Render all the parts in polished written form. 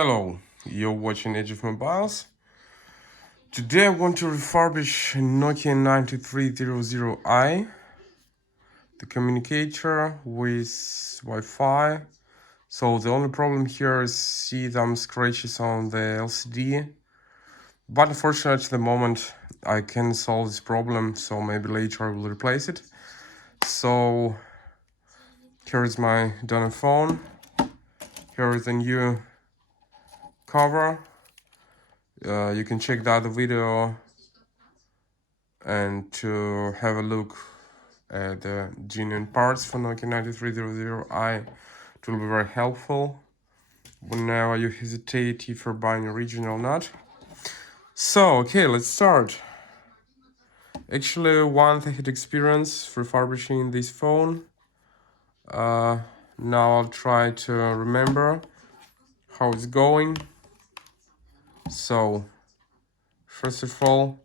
Hello, you're watching Edge of Mobiles. Today I want to refurbish Nokia 9300i, the communicator with Wi-Fi. So the only problem here is see some scratches on the LCD. But unfortunately at the moment I can solve this problem, so maybe later I will replace it. So here is my donor phone. Here is the new cover. You can check the other video and to have a look at the genuine parts for Nokia 9300i. It will be very helpful whenever you hesitate if you're buying original or not. So, okay, let's start. Actually, once I had experience refurbishing this phone. Now I'll try to remember how it's going. So, first of all,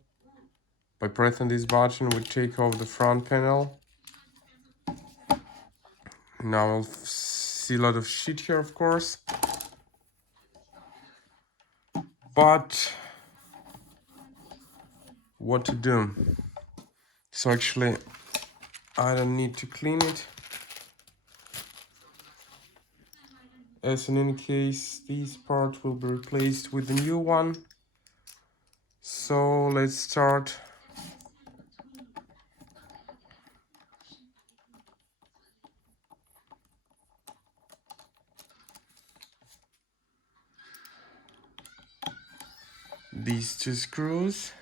by pressing this button, we take off the front panel. Now I'll see a lot of shit here, of course. But what to do? So actually, I don't need to clean it. As in any case, this part will be replaced with a new one. So let's start. These two screws.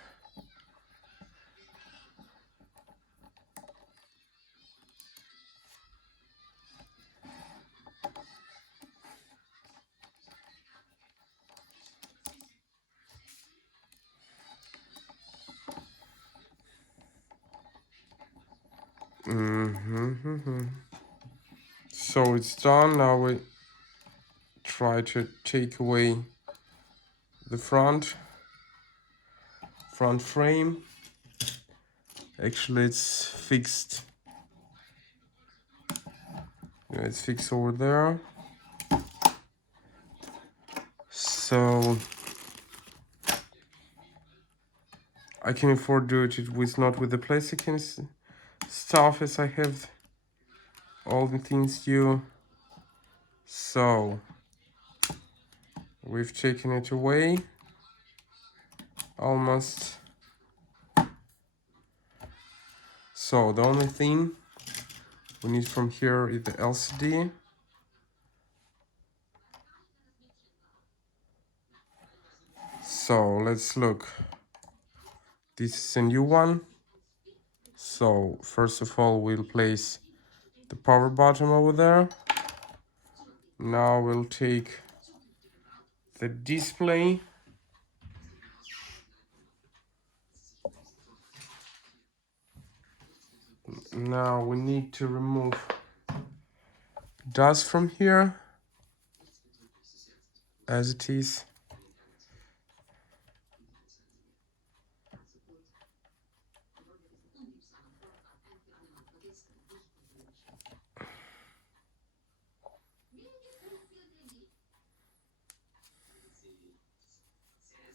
So it's done. Now we try to take away the front frame. Actually, it's fixed. Yeah, it's fixed over there. So I can afford to do it with not with the plastic and stuff, as I have all the things due. So we've taken it away almost. So the only thing we need from here is the LCD. So let's look. This is a new one. So first of all, we'll place the power button over there. Now we'll take the display. Now we need to remove dust from here as it is.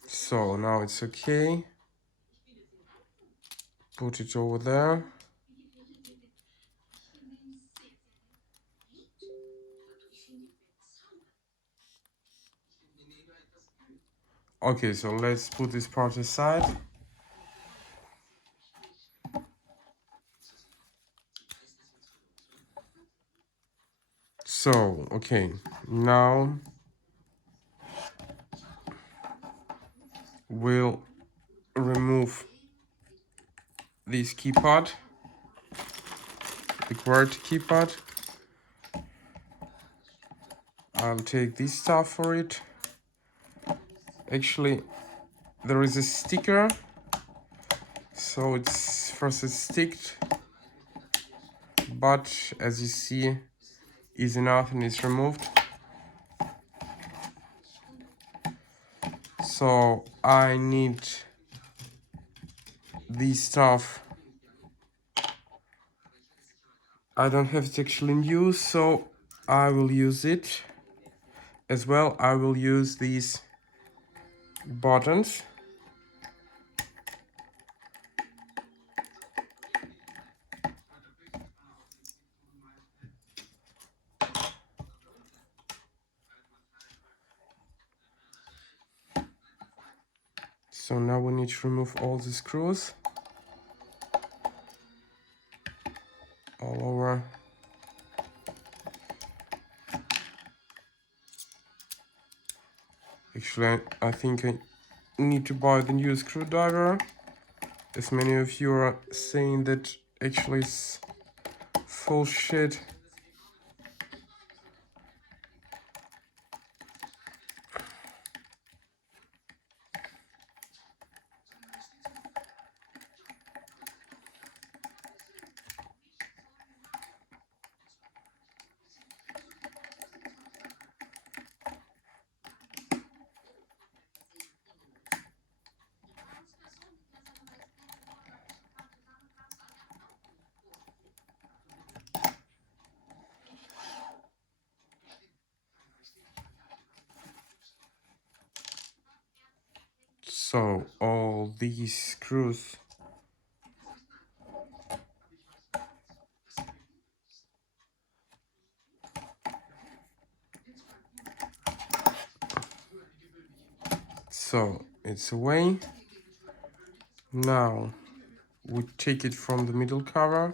So now it's okay. Put it over there. Okay, so let's put this part aside. So, okay, now we'll remove this keypad, the QWERTY keypad. I'll take this stuff for it. Actually, there is a sticker, so it's first it's sticked, but as you see, easy enough and it's removed. So I need this stuff. I don't have it actually in use, so I will use it. As well, I will use these buttons. So now we need to remove all the screws all over. Actually, I think I need to buy the new screwdriver, as many of you are saying that actually it's full shit. So all these screws so it's away. Now we take it from the middle cover.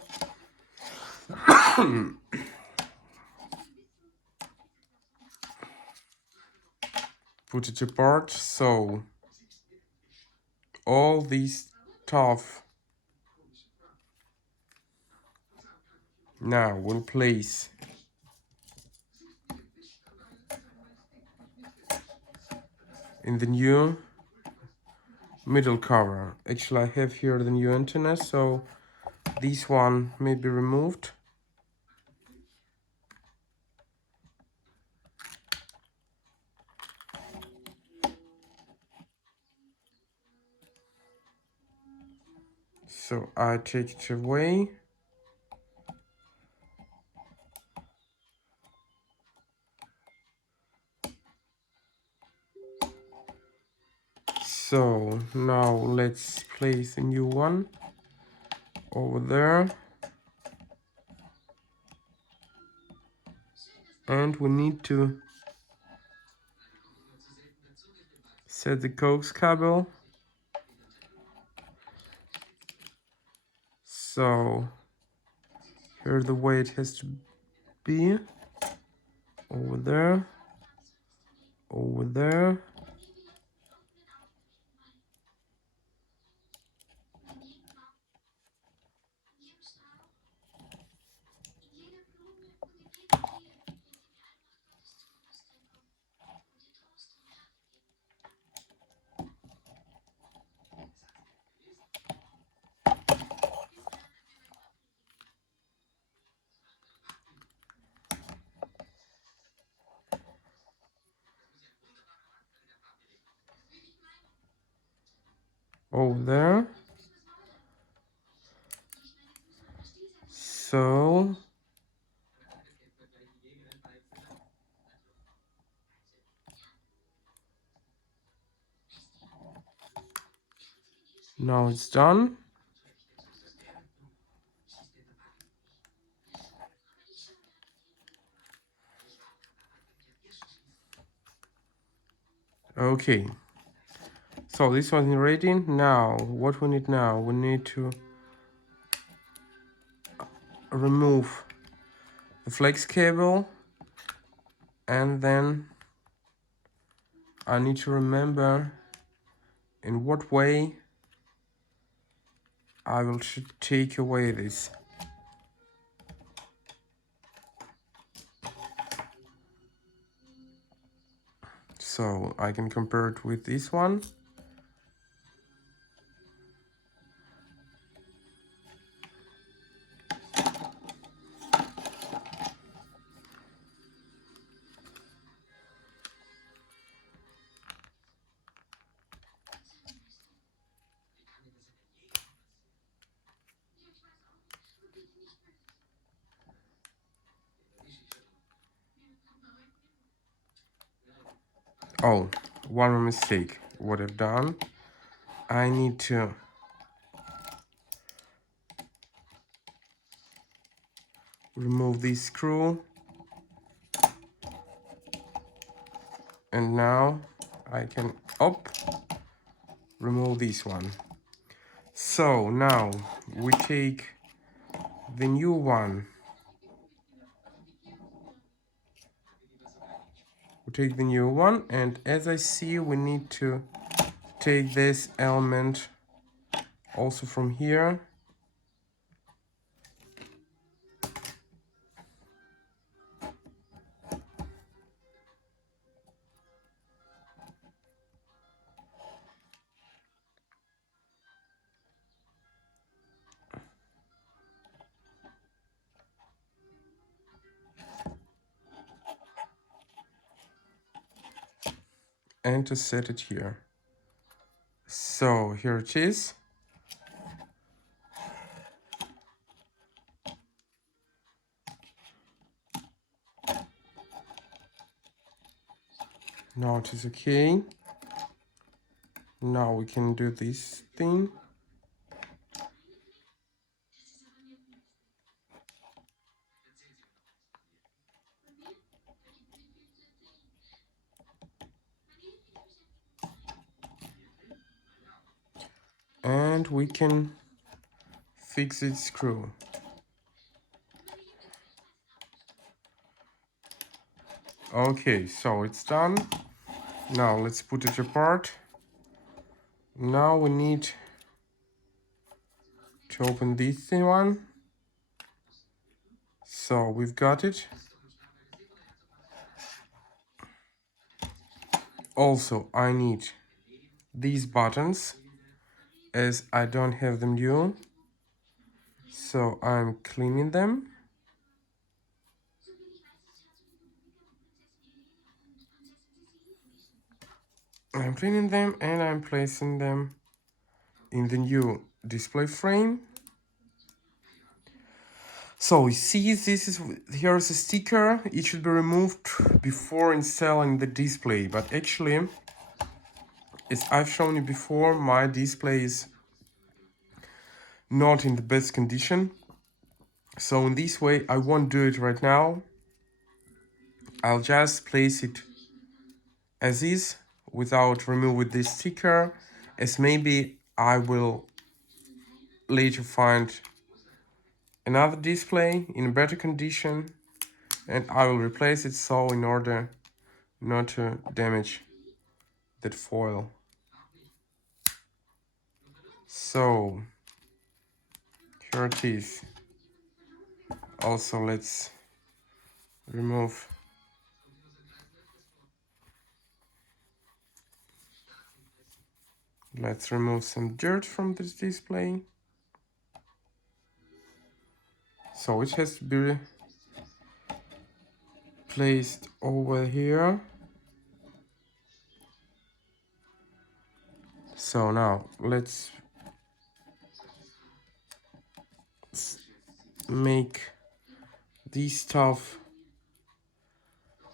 Put it apart. So all these stuff now will place in the new middle cover. Actually, I have here the new antenna, so this one may be removed. So I take it away. So now let's place a new one over there. And we need to set the coax cable. So here's the way it has to be. Over there. Over there. Over there. So now it's done. Okay. So this one's ready. Now what we need now? We need to remove the flex cable, and then I need to remember in what way I will take away this. So I can compare it with this one. Oh, one more mistake. What I've done, I need to remove this screw, and now I can remove this one. So now we take the new one. And as I see, we need to take this element also from here. And to set it here. So here it is. Now it is okay. Now we can do this thing. And we can fix its screw. Okay, so it's done. Now let's put it apart. Now we need to open this one. So we've got it. Also, I need these buttons as I don't have them new. So I'm cleaning them. And I'm placing them in the new display frame. So you see, here's a sticker. It should be removed before installing the display, but actually, as I've shown you before, my display is not in the best condition. So in this way, I won't do it right now. I'll just place it as is without removing this sticker, as maybe I will later find another display in better condition and I will replace it, so in order not to damage that foil. So here it is. Also, let's remove some dirt from this display. So it has to be placed over here. So now let's make this stuff,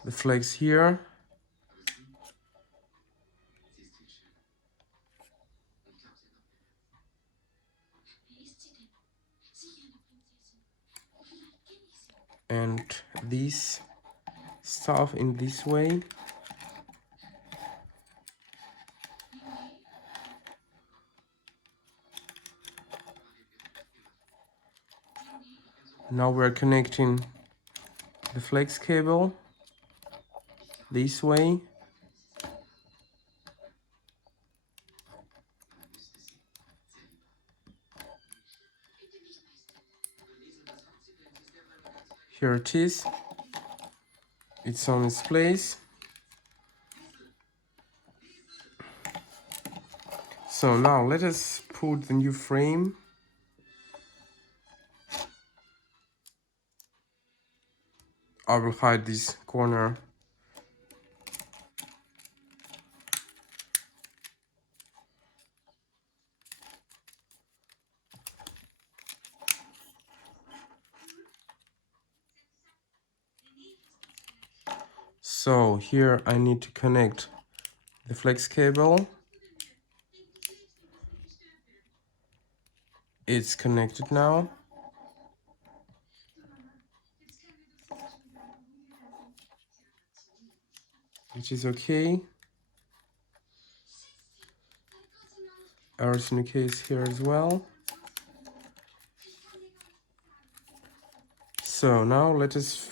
the flex here. And this stuff in this way. Now we're connecting the flex cable this way. Here it is. It's on its place. So now let us put the new frame. I will hide this corner. So here I need to connect the flex cable. It's connected now. Which is okay. Everything okay is here as well. So now let us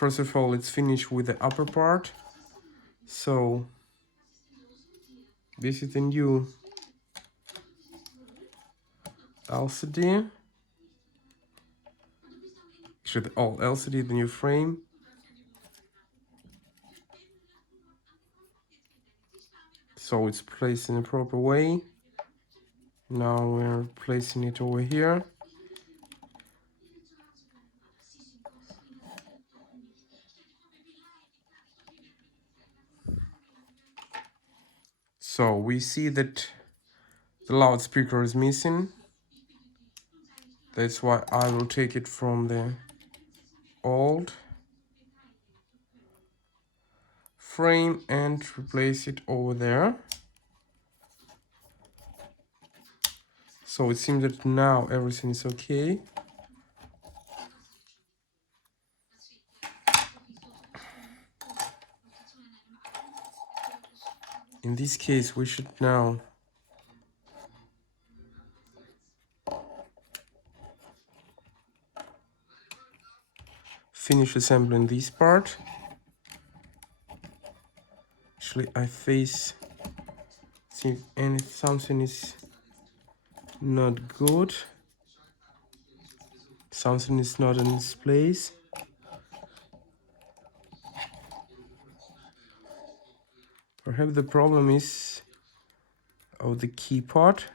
first of all, let's finish with the upper part. So this is the new LCD. Actually, the old LCD, the new frame. So it's placed in the proper way. Now we're placing it over here. So we see that the loudspeaker is missing. That's why I will take it from the old frame and replace it over there. So it seems that now everything is okay. In this case, we should now finish assembling this part. Actually, I see if something is not good. Something is not in its place. Perhaps the problem is of the key part.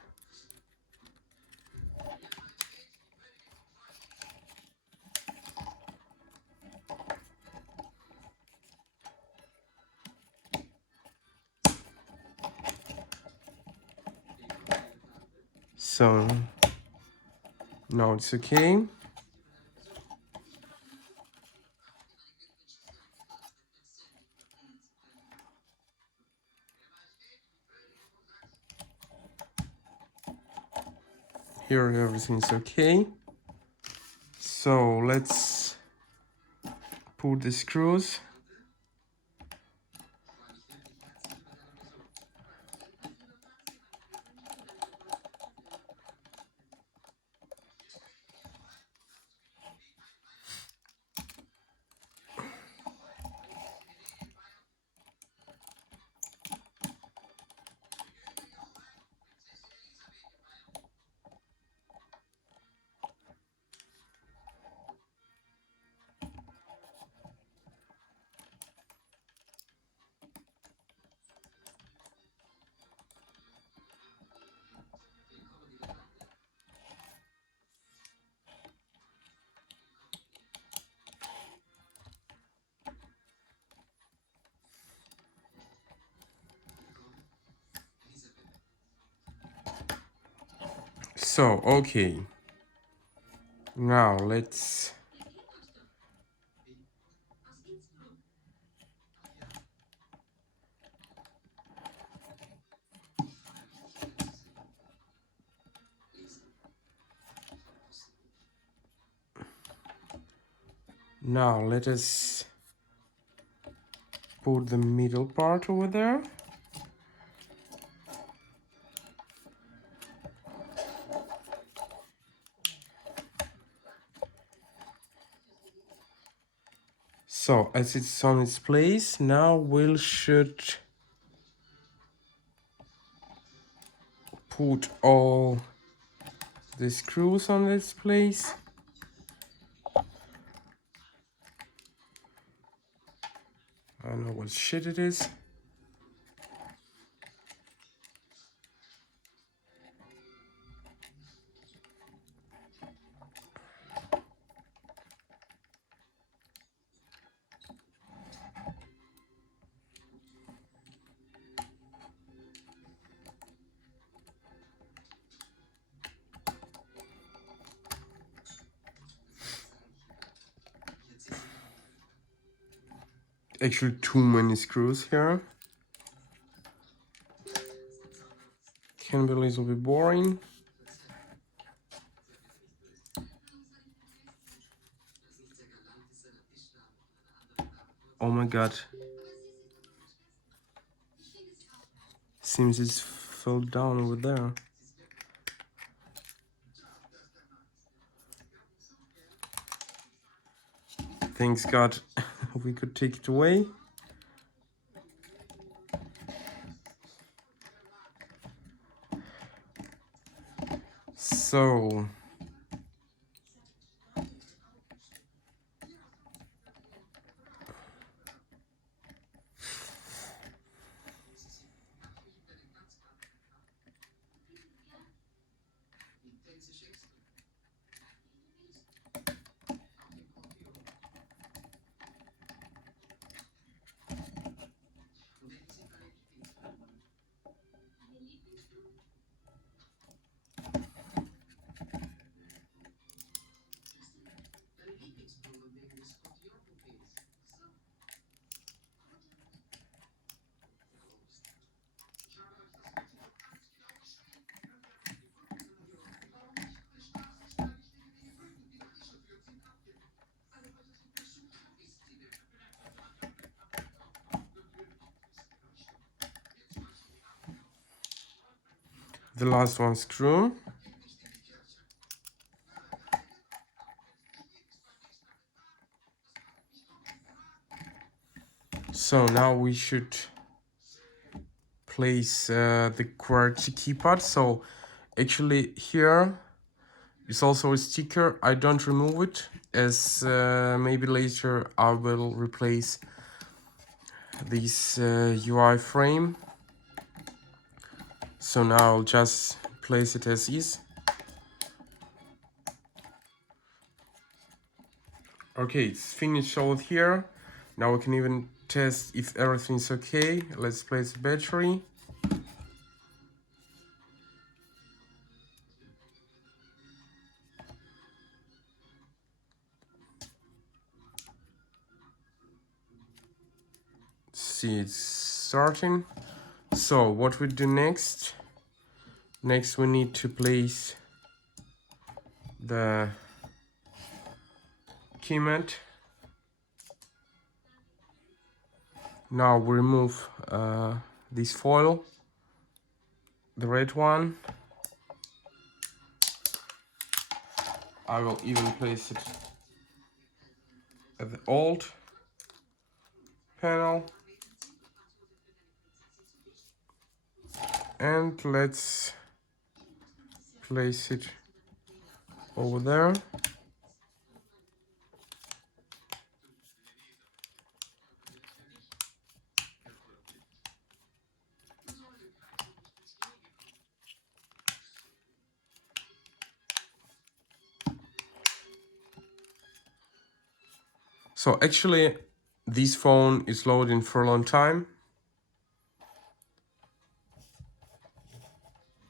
So now it's okay. Here everything's okay. So let's put the screws. So, okay. Now let's let us put the middle part over there. So as it's on its place, now we should put all the screws on its place. I don't know what shit it is. Actually too many screws here. Can be a little bit boring. Oh my god. Seems it's fell down over there. Thanks God we could take it away. So the last one screw. So now we should place the QWERTY keypad. So actually here is also a sticker. I don't remove it, as maybe later I will replace this UI frame. So now I'll just place it as is. Okay, it's finished over here. Now we can even test if everything's okay. Let's place the battery. See, it's starting. So what we do next? Next we need to place the key mat. Now we remove this foil, the red one. I will even place it at the old panel. And let's place it over there. So actually this phone is loading for a long time.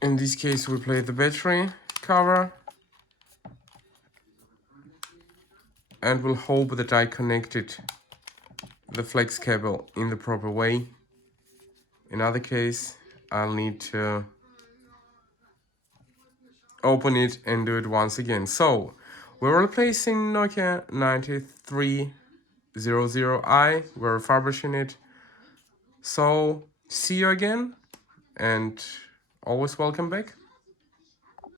In this case we play the battery cover and we'll hope that I connected the flex cable in the proper way. In other case I'll need to open it and do it once again. So we're replacing Nokia 9300i, we're refurbishing it. So see you again and always welcome back.